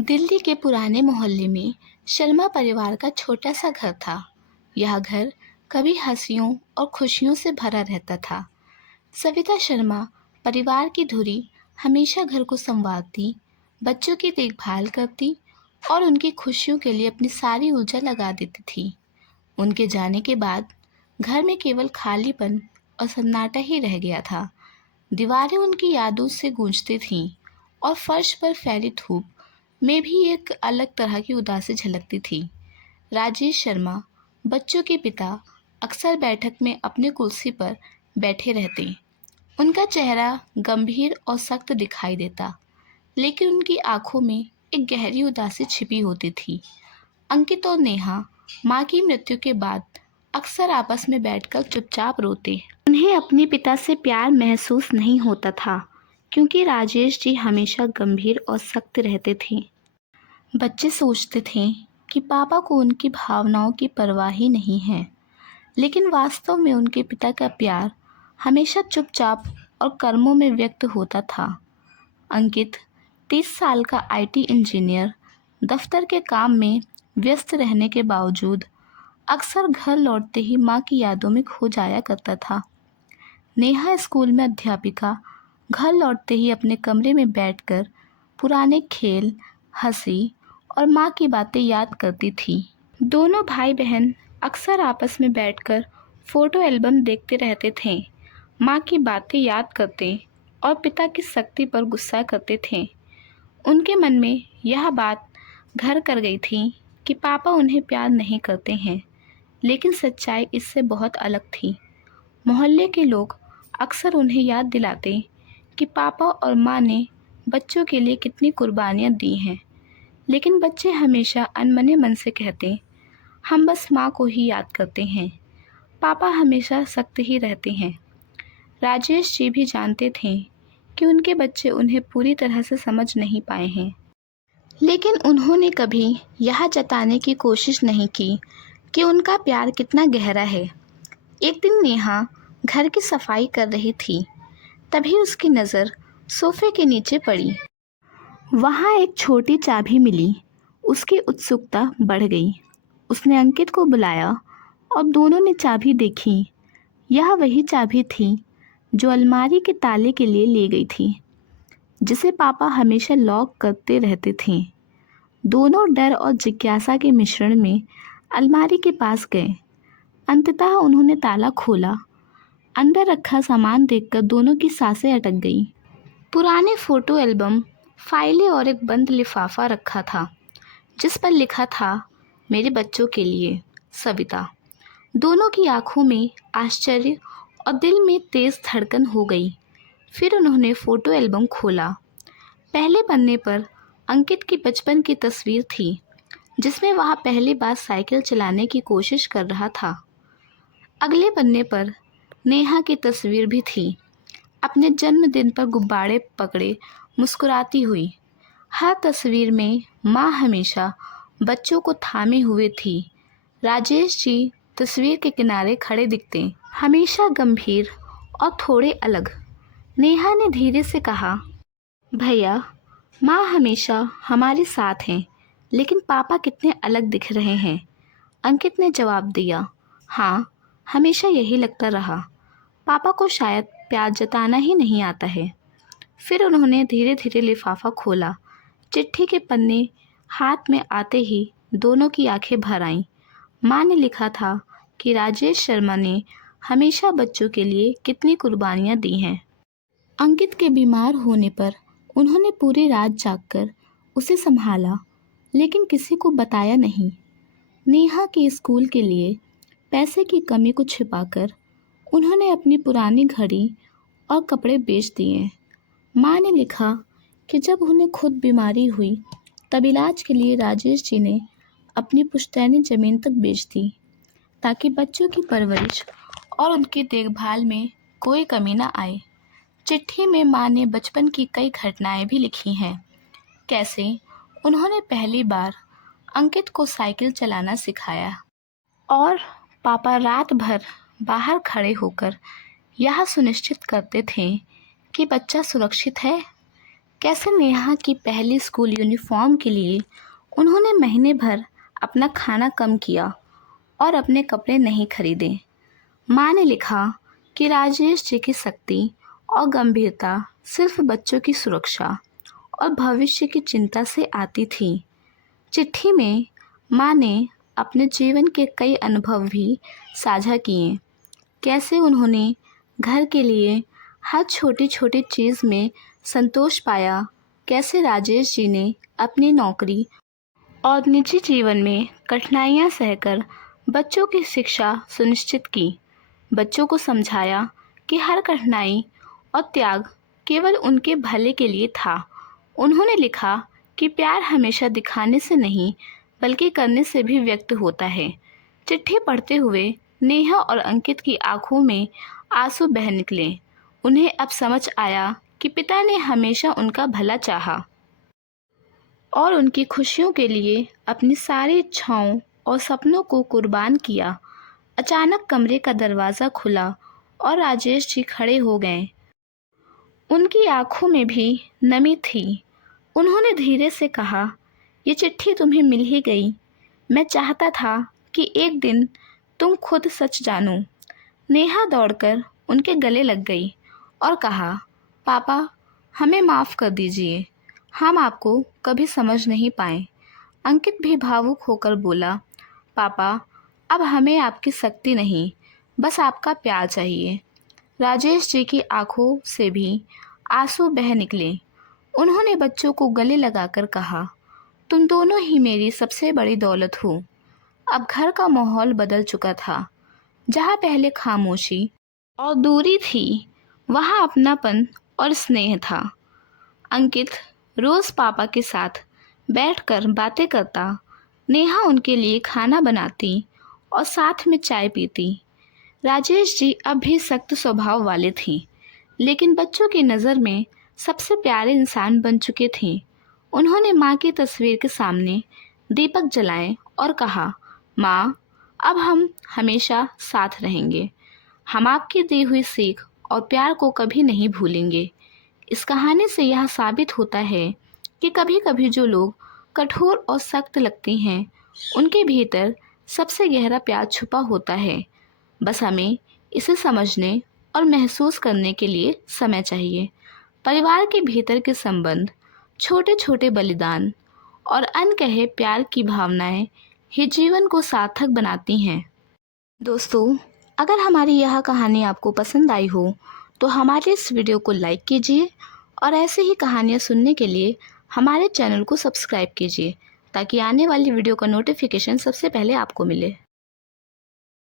दिल्ली के पुराने मोहल्ले में शर्मा परिवार का छोटा सा घर था। यह घर कभी हंसियों और खुशियों से भरा रहता था। सविता शर्मा परिवार की धुरी हमेशा घर को संवारती, बच्चों की देखभाल करती और उनकी खुशियों के लिए अपनी सारी ऊर्जा लगा देती थी। उनके जाने के बाद घर में केवल खालीपन और सन्नाटा ही रह गया था। दीवारें उनकी यादों से गूंजती थीं और फर्श पर फैली धूप में भी एक अलग तरह की उदासी झलकती थी। राजेश शर्मा, बच्चों के पिता, अक्सर बैठक में अपनी कुर्सी पर बैठे रहते। उनका चेहरा गंभीर और सख्त दिखाई देता, लेकिन उनकी आंखों में एक गहरी उदासी छिपी होती थी। अंकित और नेहा माँ की मृत्यु के बाद अक्सर आपस में बैठकर चुपचाप रोते। उन्हें अपने पिता से प्यार महसूस नहीं होता था, क्योंकि राजेश जी हमेशा गंभीर और सख्त रहते थे। बच्चे सोचते थे कि पापा को उनकी भावनाओं की परवाह ही नहीं है, लेकिन वास्तव में उनके पिता का प्यार हमेशा चुपचाप और कर्मों में व्यक्त होता था। अंकित 30 साल का आईटी इंजीनियर दफ्तर के काम में व्यस्त रहने के बावजूद अक्सर घर लौटते ही माँ की यादों में खो जाया करता था। नेहा स्कूल में अध्यापिका घर लौटते ही अपने कमरे में बैठकर पुराने खेल, हंसी और माँ की बातें याद करती थी। दोनों भाई बहन अक्सर आपस में बैठकर फ़ोटो एल्बम देखते रहते थे, माँ की बातें याद करते और पिता की सख्ती पर गुस्सा करते थे। उनके मन में यह बात घर कर गई थी कि पापा उन्हें प्यार नहीं करते हैं, लेकिन सच्चाई इससे बहुत अलग थी। मोहल्ले के लोग अक्सर उन्हें याद दिलाते कि पापा और माँ ने बच्चों के लिए कितनी कुर्बानियाँ दी हैं, लेकिन बच्चे हमेशा अनमने मन से कहते, हम बस माँ को ही याद करते हैं, पापा हमेशा सख्त ही रहते हैं। राजेश जी भी जानते थे कि उनके बच्चे उन्हें पूरी तरह से समझ नहीं पाए हैं, लेकिन उन्होंने कभी यह जताने की कोशिश नहीं की कि उनका प्यार कितना गहरा है। एक दिन नेहा घर की सफाई कर रही थी, तभी उसकी नज़र सोफे के नीचे पड़ी। वहाँ एक छोटी चाबी मिली। उसकी उत्सुकता बढ़ गई। उसने अंकित को बुलाया और दोनों ने चाबी देखी। यह वही चाबी थी जो अलमारी के ताले के लिए ले गई थी, जिसे पापा हमेशा लॉक करते रहते थे। दोनों डर और जिज्ञासा के मिश्रण में अलमारी के पास गए। अंततः उन्होंने ताला खोला। अंदर रखा सामान देखकर दोनों की सांसें अटक गईं। पुराने फ़ोटो एल्बम, फाइलें और एक बंद लिफाफा रखा था, जिस पर लिखा था, मेरे बच्चों के लिए, सविता। दोनों की आंखों में आश्चर्य और दिल में तेज़ धड़कन हो गई। फिर उन्होंने फ़ोटो एल्बम खोला। पहले पन्ने पर अंकित की बचपन की तस्वीर थी, जिसमें वह पहली बार साइकिल चलाने की कोशिश कर रहा था। अगले पन्ने पर नेहा की तस्वीर भी थी, अपने जन्मदिन पर गुब्बारे पकड़े मुस्कुराती हुई। हर तस्वीर में माँ हमेशा बच्चों को थामे हुए थी। राजेश जी तस्वीर के किनारे खड़े दिखते, हमेशा गंभीर और थोड़े अलग। नेहा ने धीरे से कहा, भैया, माँ हमेशा हमारे साथ हैं, लेकिन पापा कितने अलग दिख रहे हैं। अंकित ने जवाब दिया, हाँ, हमेशा यही लगता रहा। पापा को शायद प्यार जताना ही नहीं आता है। फिर उन्होंने धीरे धीरे लिफाफा खोला। चिट्ठी के पन्ने हाथ में आते ही दोनों की आंखें भर आईं। माँ ने लिखा था कि राजेश शर्मा ने हमेशा बच्चों के लिए कितनी कुर्बानियाँ दी हैं। अंकित के बीमार होने पर उन्होंने पूरी रात जागकर उसे संभाला, लेकिन किसी को बताया नहीं। नेहा के स्कूल के लिए पैसे की कमी को छिपाकर उन्होंने अपनी पुरानी घड़ी और कपड़े बेच दिए। माँ ने लिखा कि जब उन्हें खुद बीमारी हुई, तब इलाज के लिए राजेश जी ने अपनी पुश्तैनी ज़मीन तक बेच दी, ताकि बच्चों की परवरिश और उनकी देखभाल में कोई कमी ना आए। चिट्ठी में माँ ने बचपन की कई घटनाएं भी लिखी हैं, कैसे उन्होंने पहली बार अंकित को साइकिल चलाना सिखाया और पापा रात भर बाहर खड़े होकर यह सुनिश्चित करते थे कि बच्चा सुरक्षित है। कैसे नेहा की पहली स्कूल यूनिफॉर्म के लिए उन्होंने महीने भर अपना खाना कम किया और अपने कपड़े नहीं खरीदे। माँ ने लिखा कि राजेश जी की शक्ति और गंभीरता सिर्फ बच्चों की सुरक्षा और भविष्य की चिंता से आती थी। चिट्ठी में माँ ने अपने जीवन के कई अनुभव भी साझा किए। कैसे उन्होंने घर के लिए हर छोटी छोटी चीज़ में संतोष पाया, कैसे राजेश जी ने अपनी नौकरी और निजी जीवन में कठिनाइयाँ सहकर बच्चों की शिक्षा सुनिश्चित की। बच्चों को समझाया कि हर कठिनाई और त्याग केवल उनके भले के लिए था। उन्होंने लिखा कि प्यार हमेशा दिखाने से नहीं बल्कि करने से भी व्यक्त होता है। चिट्ठी पढ़ते हुए नेहा और अंकित की आंखों में आंसू बह निकले। उन्हें अब समझ आया कि पिता ने हमेशा उनका भला चाहा और उनकी खुशियों के लिए अपनी सारी इच्छाओं और सपनों को कुर्बान किया। अचानक कमरे का दरवाज़ा खुला और राजेश जी खड़े हो गए। उनकी आंखों में भी नमी थी। उन्होंने धीरे से कहा, ये चिट्ठी तुम्हें मिल ही गई। मैं चाहता था कि एक दिन तुम खुद सच जानो। नेहा दौड़कर उनके गले लग गई और कहा, पापा हमें माफ़ कर दीजिए, हम आपको कभी समझ नहीं पाए। अंकित भी भावुक होकर बोला, पापा अब हमें आपकी शक्ति नहीं, बस आपका प्यार चाहिए। राजेश जी की आंखों से भी आंसू बह निकले। उन्होंने बच्चों को गले लगाकर कहा, तुम दोनों ही मेरी सबसे बड़ी दौलत हो। अब घर का माहौल बदल चुका था। जहाँ पहले खामोशी और दूरी थी, वहाँ अपनापन और स्नेह था। अंकित रोज़ पापा के साथ बैठकर बातें करता। नेहा उनके लिए खाना बनाती और साथ में चाय पीती। राजेश जी अब भी सख्त स्वभाव वाले थे, लेकिन बच्चों की नज़र में सबसे प्यारे इंसान बन चुके थे। उन्होंने माँ की तस्वीर के सामने दीपक जलाए और कहा, माँ अब हम हमेशा साथ रहेंगे। हम आपकी दी हुई सीख और प्यार को कभी नहीं भूलेंगे। इस कहानी से यह साबित होता है कि कभी कभी जो लोग कठोर और सख्त लगते हैं, उनके भीतर सबसे गहरा प्यार छुपा होता है। बस हमें इसे समझने और महसूस करने के लिए समय चाहिए। परिवार के भीतर के संबंध, छोटे छोटे बलिदान और अनकहे प्यार की भावनाएं ही जीवन को सार्थक बनाती हैं। दोस्तों, अगर हमारी यह कहानी आपको पसंद आई हो तो हमारे इस वीडियो को लाइक कीजिए और ऐसे ही कहानियाँ सुनने के लिए हमारे चैनल को सब्सक्राइब कीजिए ताकि आने वाली वीडियो का नोटिफिकेशन सबसे पहले आपको मिले।